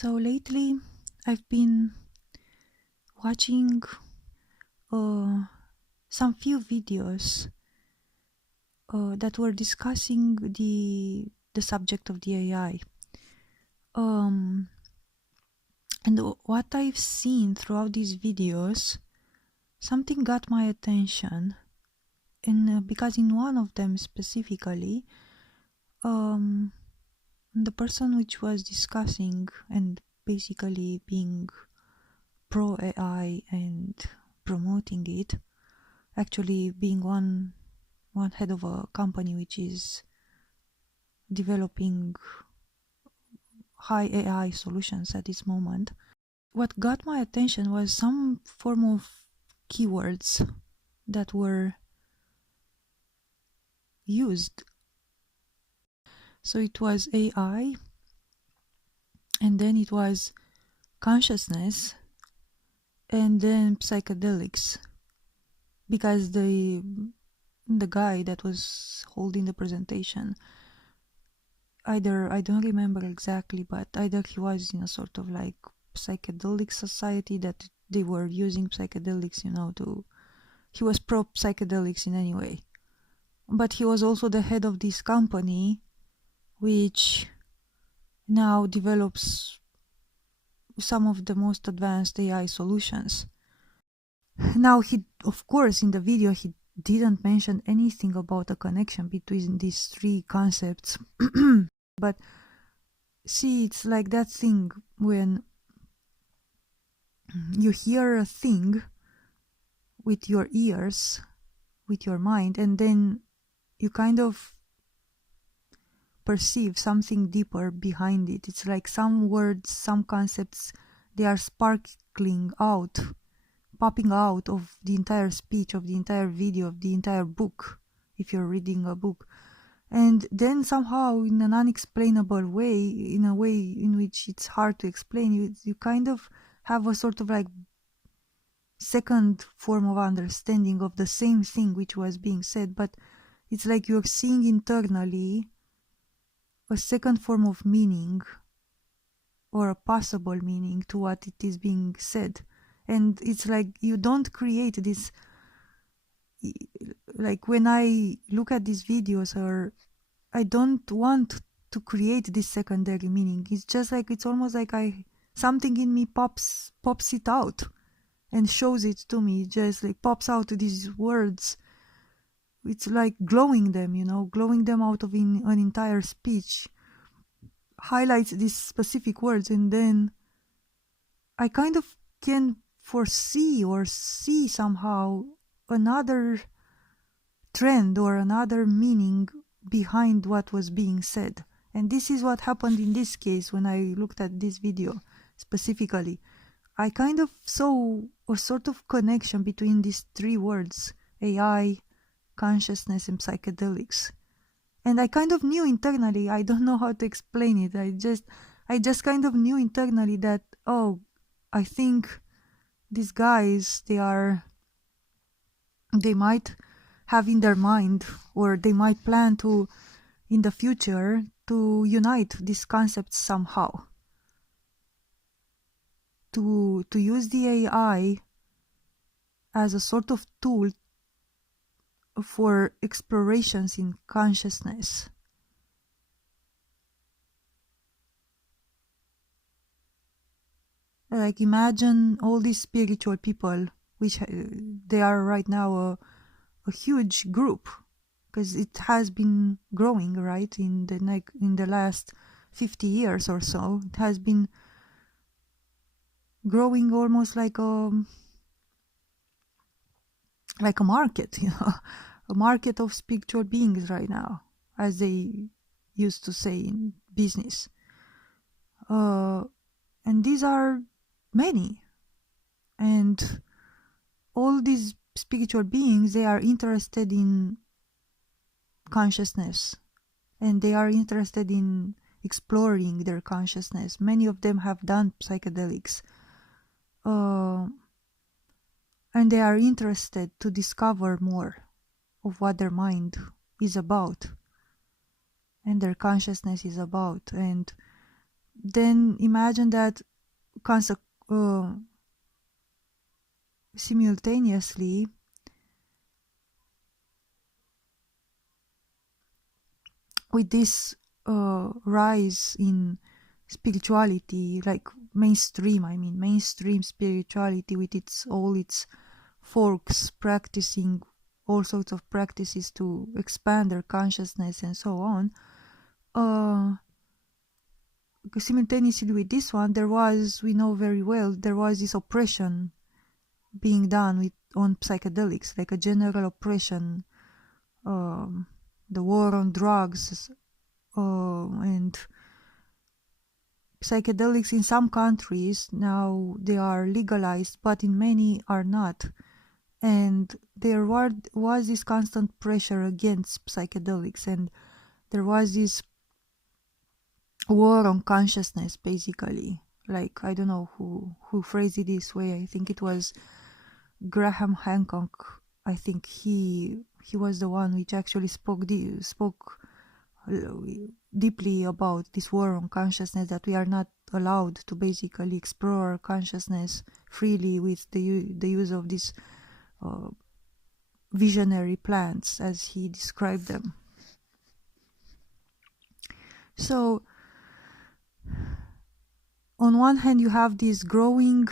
So lately I've been watching some few videos that were discussing the subject of the AI. And what I've seen throughout these videos, something got my attention, and because in one of them specifically, the person which was discussing and basically being pro AI and promoting it, actually being one head of a company which is developing high AI solutions at this moment. What got my attention was some form of keywords that were used. So it was AI, and then it was consciousness, and then psychedelics, because the guy that was holding the presentation, either, I don't remember exactly, but either he was in a sort of like psychedelic society that they were using psychedelics, he was pro psychedelics in any way. But he was also the head of this company, which now develops some of the most advanced AI solutions. Now, of course, in the video, he didn't mention anything about a connection between these three concepts. But see, it's like that thing when you hear a thing with your ears, with your mind, and then you kind of perceive something deeper behind it. It's like some words, some concepts, they are sparkling out, popping out of the entire speech, of the entire video, of the entire book, if you're reading a book. And then somehow, in an unexplainable way, in a way in which it's hard to explain, you kind of have a sort of like second form of understanding of the same thing which was being said, but it's like you're seeing internally a second form of meaning or a possible meaning to what it is being said. And it's like you don't create this, like when I look at these videos, or I don't want to create this secondary meaning. It's just like, it's almost like something in me pops it out and shows it to me. It just like pops out these words. It's like glowing them, glowing them out of an entire speech, highlights these specific words, and then I kind of can foresee or see somehow another trend or another meaning behind what was being said. And this is what happened in this case when I looked at this video specifically. I kind of saw a sort of connection between these three words: AI, consciousness, and psychedelics. And I kind of knew internally, I don't know how to explain it. I just kind of knew internally that, oh, I think these guys, they might have in their mind, or they might plan to, in the future, to unite these concepts somehow. To use the AI as a sort of tool for explorations in consciousness. Like, imagine all these spiritual people, which they are right now a huge group, because it has been growing, right? In the last 50 years or so, it has been growing almost like a market, a market of spiritual beings right now, as they used to say in business. And these are many. And all these spiritual beings, they are interested in consciousness, and they are interested in exploring their consciousness. Many of them have done psychedelics. And they are interested to discover more of what their mind is about and their consciousness is about. And then imagine that simultaneously with this rise in spirituality, like mainstream spirituality with all its folks practicing all sorts of practices to expand their consciousness and so on. Simultaneously with this one, we know very well, there was this oppression being done on psychedelics, like a general oppression, the war on drugs, and psychedelics in some countries now they are legalized, but in many are not. And there was this constant pressure against psychedelics, and there was this war on consciousness, basically. Like, I don't know who phrased it this way. I think it was Graham Hancock. I think he was the one which actually spoke deeply about this war on consciousness, that we are not allowed to basically explore consciousness freely with the use of these visionary plants, as he described them. So on one hand, you have this growing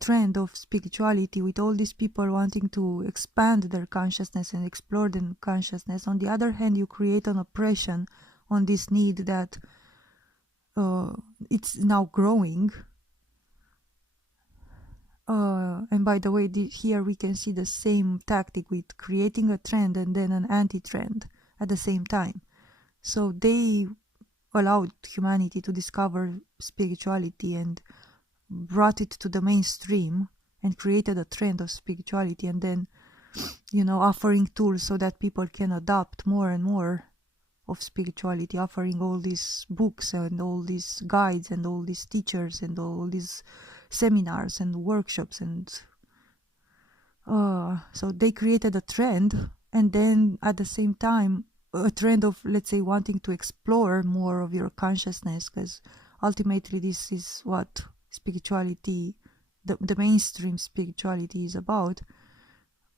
trend of spirituality with all these people wanting to expand their consciousness and explore their consciousness. On the other hand, you create an oppression on this need that it's now growing. And by the way, here we can see the same tactic with creating a trend and then an anti-trend at the same time. So they allowed humanity to discover spirituality and brought it to the mainstream and created a trend of spirituality, and then, offering tools so that people can adopt more and more of spirituality, offering all these books and all these guides and all these teachers and all these seminars and workshops. And so they created a trend, and then at the same time a trend of, let's say, wanting to explore more of your consciousness, because ultimately this is what spirituality, the mainstream spirituality, is about.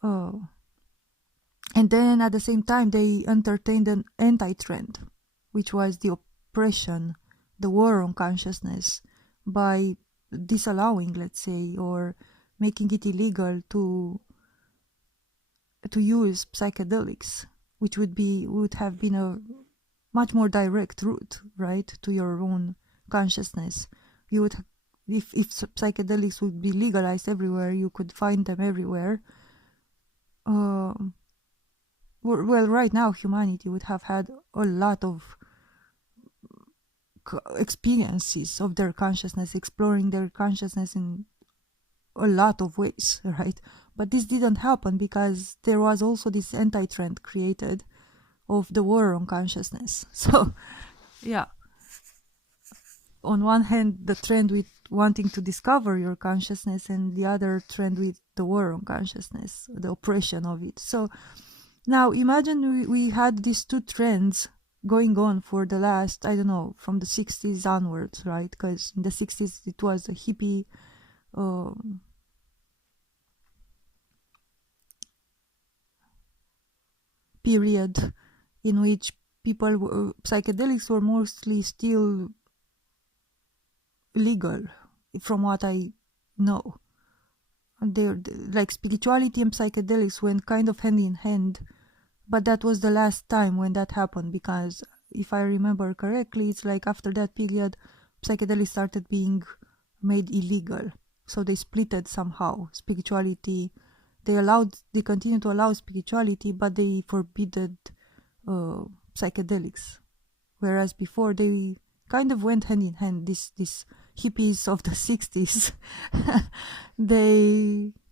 And then at the same time they entertained an anti-trend, which was the oppression, the war on consciousness, by disallowing, let's say, or making it illegal to use psychedelics, which would have been a much more direct route, right, to your own consciousness. You would, if psychedelics would be legalized everywhere, you could find them everywhere. Well, right now humanity would have had a lot of experiences of their consciousness, exploring their consciousness in a lot of ways, right? But this didn't happen because there was also this anti-trend created of the war on consciousness. So, yeah. On one hand, the trend with wanting to discover your consciousness, and the other trend with the war on consciousness, the oppression of it. So now imagine we had these two trends going on for the last, I don't know, from the 60s onwards, right? Because in the 60s it was a hippie period in which psychedelics were mostly still legal, from what I know. They're like spirituality and psychedelics went kind of hand in hand, but that was the last time when that happened, because if I remember correctly, it's like after that period psychedelics started being made illegal, so they splitted somehow. Spirituality, they continued to allow spirituality, but they forbidden psychedelics, whereas before they kind of went hand in hand. These hippies of the 60s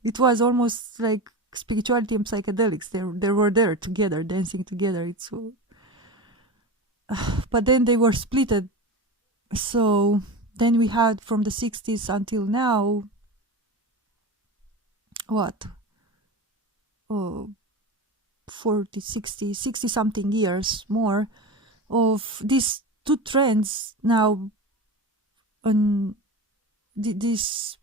it was almost like spirituality and psychedelics, they were there together, dancing together. It's but then they were splitted. So then we had from the 60s until now, what, 40, 60 something years more of these two trends now this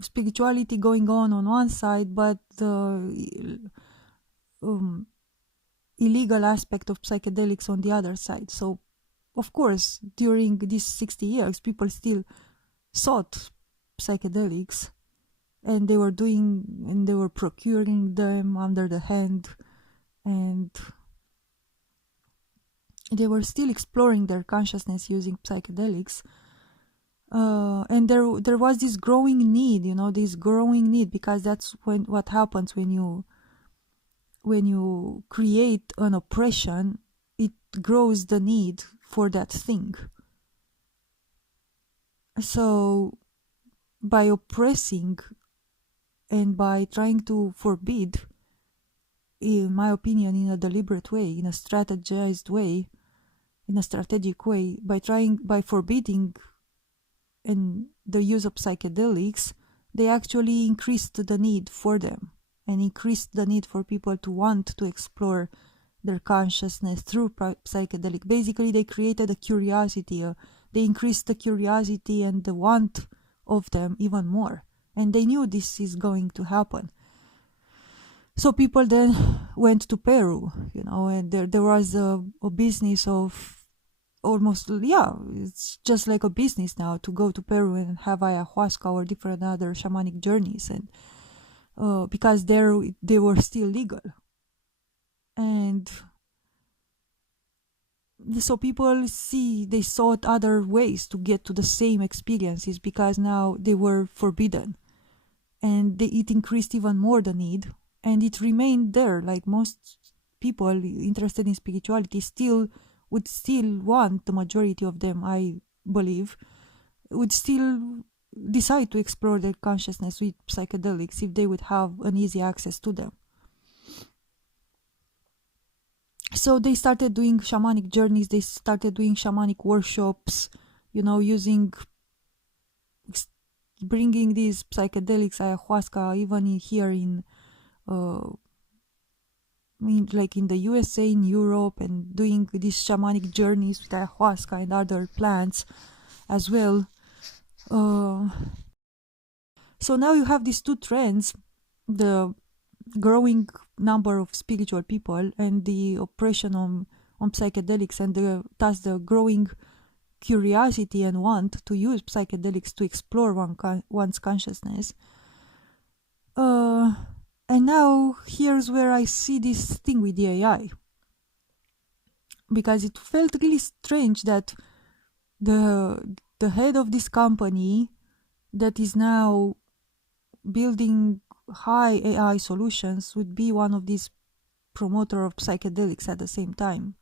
spirituality going on one side, but the illegal aspect of psychedelics on the other side. So, of course, during these 60 years, people still sought psychedelics, and they were procuring them under the hand, and they were still exploring their consciousness using psychedelics. And there was this growing need, because that's what happens when you create an oppression. It grows the need for that thing. So by oppressing and by trying to forbid, in my opinion, in a deliberate way, in a strategic way, by forbidding and the use of psychedelics, they actually increased the need for them and increased the need for people to want to explore their consciousness through psychedelic. Basically, they created a curiosity. They increased the curiosity and the want of them even more. And they knew this is going to happen. So people then went to Peru, and there was a business of almost, it's just like a business now to go to Peru and have ayahuasca or different other shamanic journeys, and because they were still legal. And so people they sought other ways to get to the same experiences because now they were forbidden, and it increased even more the need, and it remained there. Like most people interested in spirituality would still want, the majority of them, I believe, would still decide to explore their consciousness with psychedelics if they would have an easy access to them. So they started doing shamanic journeys, they started doing shamanic workshops, bringing these psychedelics, ayahuasca, even here in the USA, in Europe, and doing these shamanic journeys with ayahuasca and other plants as well. So now you have these two trends, the growing number of spiritual people and the oppression on psychedelics, and thus the growing curiosity and want to use psychedelics to explore one's consciousness. And now here's where I see this thing with the AI, because it felt really strange that the head of this company that is now building high AI solutions would be one of these promoter of psychedelics at the same time.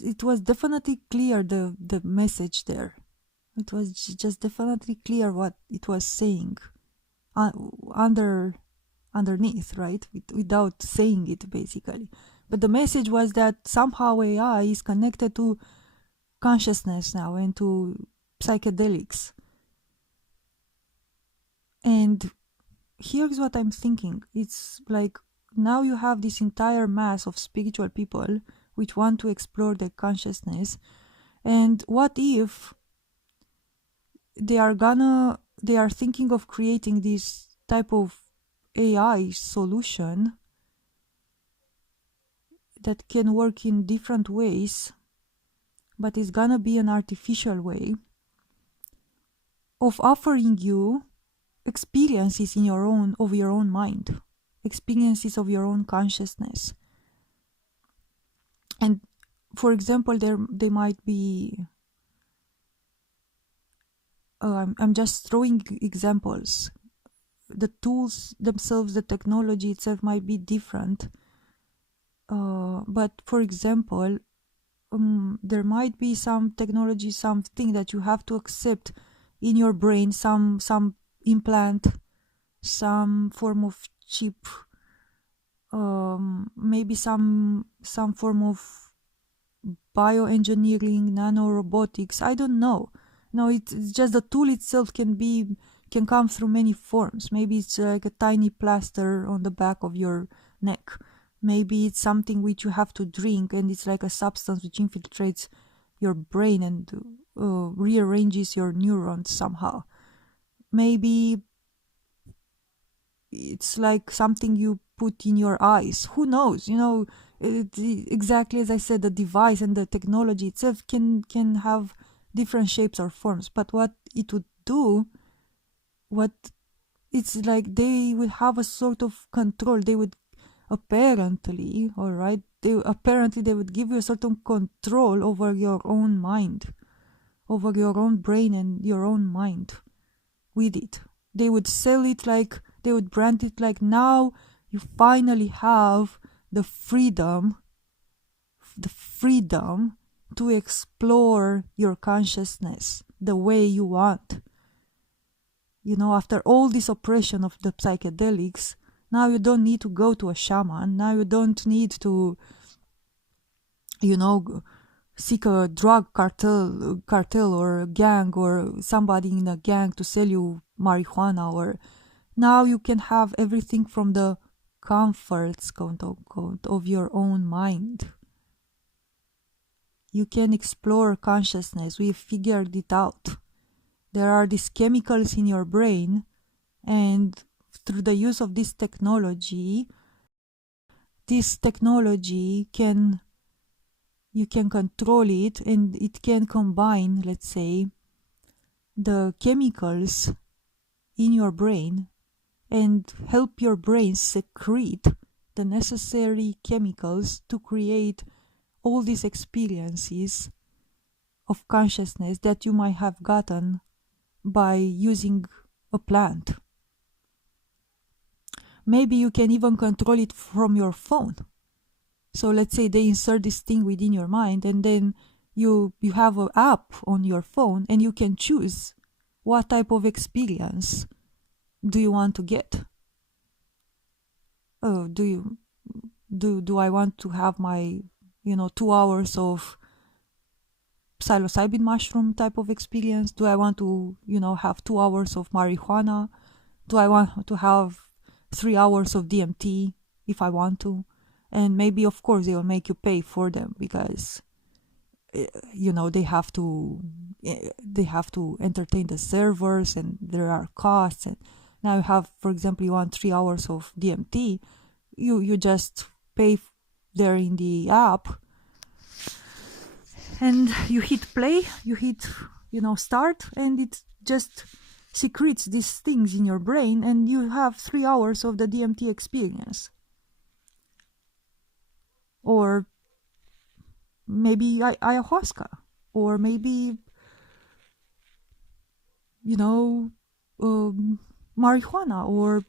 It was definitely clear, the message there. It was just definitely clear what it was saying underneath, right? Without saying it, basically. But the message was that somehow AI is connected to consciousness now and to psychedelics. And here's what I'm thinking. It's like now you have this entire mass of spiritual people which want to explore their consciousness. And what if they are thinking of creating this type of AI solution that can work in different ways, but it's gonna be an artificial way of offering you experiences of your own mind, experiences of your own consciousness. And for example, they might be I'm just throwing examples. The tools themselves, the technology itself might be different, but for example, there might be some technology, something that you have to accept in your brain, some implant, some form of chip maybe some form of bioengineering, nanorobotics. I don't know. No, it's just the tool itself can come through many forms. Maybe it's like a tiny plaster on the back of your neck. Maybe it's something which you have to drink, and it's like a substance which infiltrates your brain and rearranges your neurons somehow. Maybe it's like something you put in your eyes. Who knows? Exactly as I said, the device and the technology itself can have different shapes or forms. But what it would do, what it's like, they would have a sort of control. They would apparently, all right, they would give you a certain control over your own mind, over your own brain and your own mind with it. They would sell it like, they would brand it like, now you finally have the freedom to explore your consciousness the way you want. After all this oppression of the psychedelics, now you don't need to go to a shaman. Now you don't need to, seek a drug cartel or a gang or somebody in a gang to sell you marijuana. Or now you can have everything from the comforts, quote unquote, of your own mind. You can explore consciousness. We figured it out. There are these chemicals in your brain, and through the use of this technology you can control it, and it can combine, let's say, the chemicals in your brain and help your brain secrete the necessary chemicals to create all these experiences of consciousness that you might have gotten by using a plant. Maybe you can even control it from your phone. So let's say they insert this thing within your mind, and then you have an app on your phone, and you can choose what type of experience do you want to get. Oh, do I want to have my 2 hours of psilocybin mushroom type of experience? Do I want to have 2 hours of marijuana? Do I want to have 3 hours of DMT if I want to? And maybe, of course, they will make you pay for them, because they have to entertain the servers, and there are costs. And now you have, for example, you want 3 hours of DMT, you just pay there in the app, and you hit play, you hit start, and it just secretes these things in your brain, and you have 3 hours of the DMT experience. Or maybe ayahuasca, or maybe marijuana or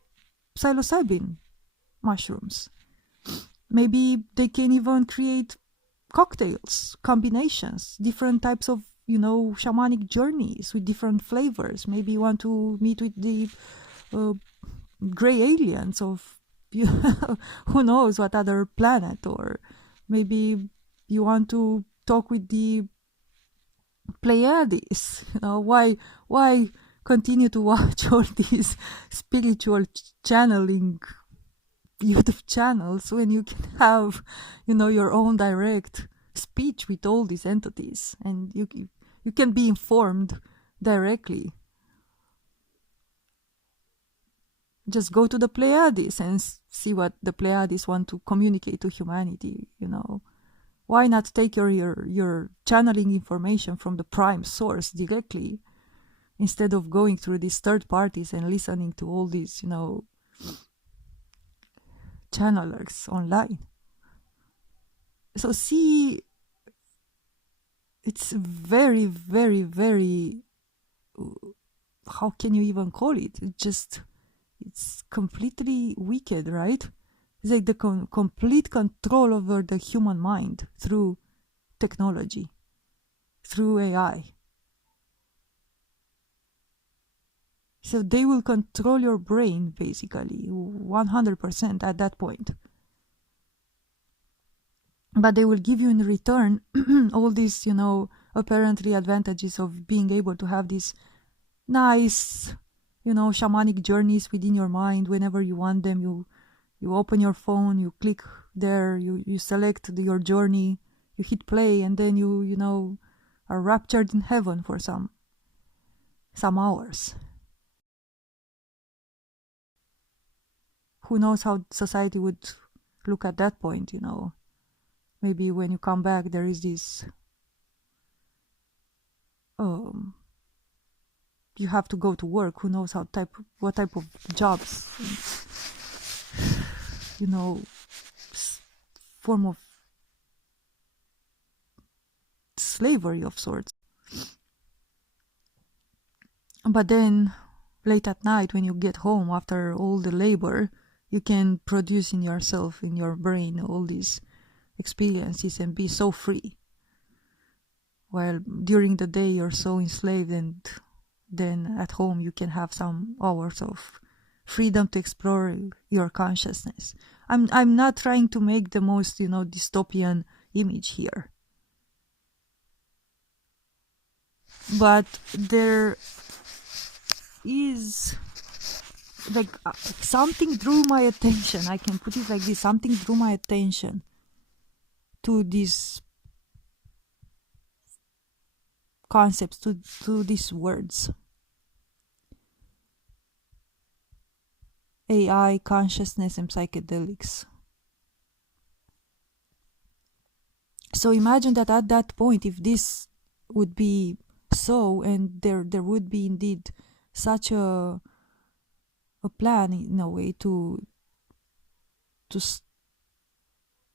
psilocybin mushrooms. Maybe they can even create cocktails, combinations, different types of shamanic journeys with different flavors. Maybe you want to meet with the gray aliens of who knows what other planet, or maybe you want to talk with the Pleiades. Why continue to watch all these spiritual channeling YouTube channels when you can have your own direct speech with all these entities, and you can be informed directly. Just go to the Pleiades and see what the Pleiades want to communicate to humanity. Why not take your channeling information from the prime source directly, instead of going through these third parties and listening to all these channelers online? So see, it's very, very, very, how can you even call it? It's completely wicked, right? It's like the complete control over the human mind through technology, through AI. So they will control your brain basically 100% at that point. but they will give you in return all these, apparently advantages of being able to have these nice, shamanic journeys within your mind whenever you want them. You open your phone, you click there, you select your journey, you hit play, and then you are raptured in heaven for some hours. Who knows how society would look at that point, Maybe when you come back, there is this, you have to go to work. Who knows what type of jobs, form of slavery of sorts. But then late at night, when you get home after all the labor, you can produce in yourself, in your brain, all these experiences and be so free. While during the day you're so enslaved, and then at home you can have some hours of freedom to explore your consciousness. I'm not trying to make the most, dystopian image here. But there is like something drew my attention. I can put it like this. Something drew my attention to these concepts, to these words. AI, consciousness, and psychedelics. So imagine that at that point, if this would be so, and there would be indeed such a plan in a way to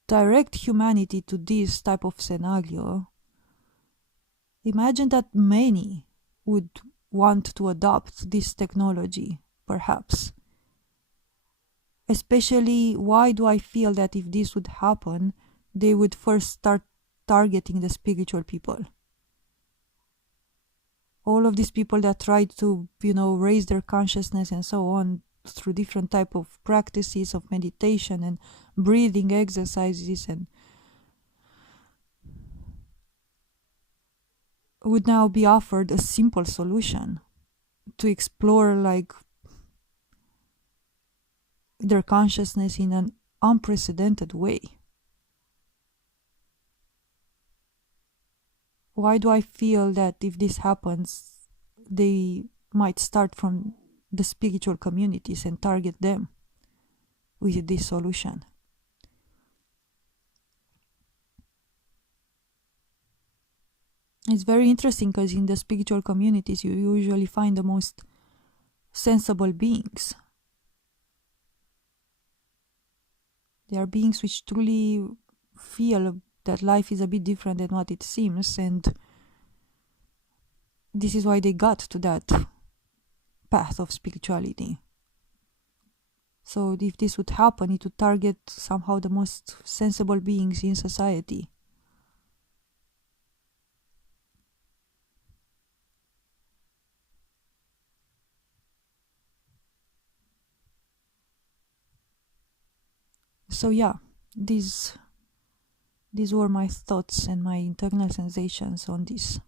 direct humanity to this type of scenario, imagine that many would want to adopt this technology, perhaps. Especially, why do I feel that if this would happen, they would first start targeting the spiritual people? All of these people that try to, raise their consciousness and so on through different type of practices of meditation and breathing exercises, and would now be offered a simple solution to explore their consciousness in an unprecedented way. Why do I feel that if this happens, they might start from the spiritual communities and target them with this solution? It's very interesting because in the spiritual communities, you usually find the most sensible beings. They are beings which truly feel that life is a bit different than what it seems, and this is why they got to that path of spirituality. So if this would happen, it would target somehow the most sensible beings in society. So yeah, these were my thoughts and my internal sensations on this.